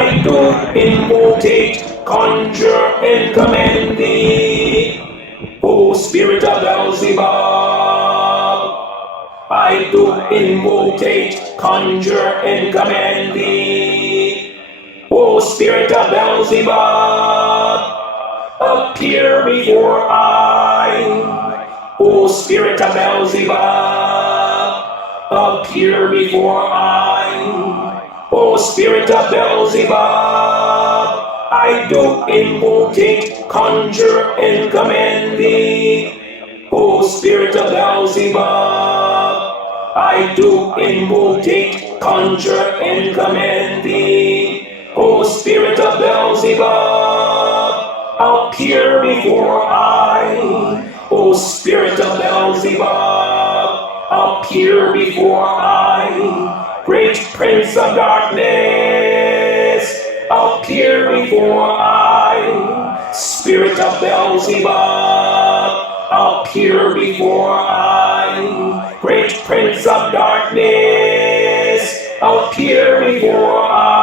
I do invocate, conjure, and command thee, O spirit of Belzeebub. I do invocate, conjure, and command thee, O spirit of Belzeebub. Appear before I, O spirit of Belzeebub. Appear before I, O spirit of Belzeebub. I do invocate, conjure, and command thee, O spirit of Belzeebub. I do invocate, conjure, and command thee, O spirit of Belzeebub. Appear before I, O spirit of Belzeebub. Appear before I, great prince of darkness. Appear before I, spirit of Belzeebub. Appear before I, great prince of darkness. Appear before I.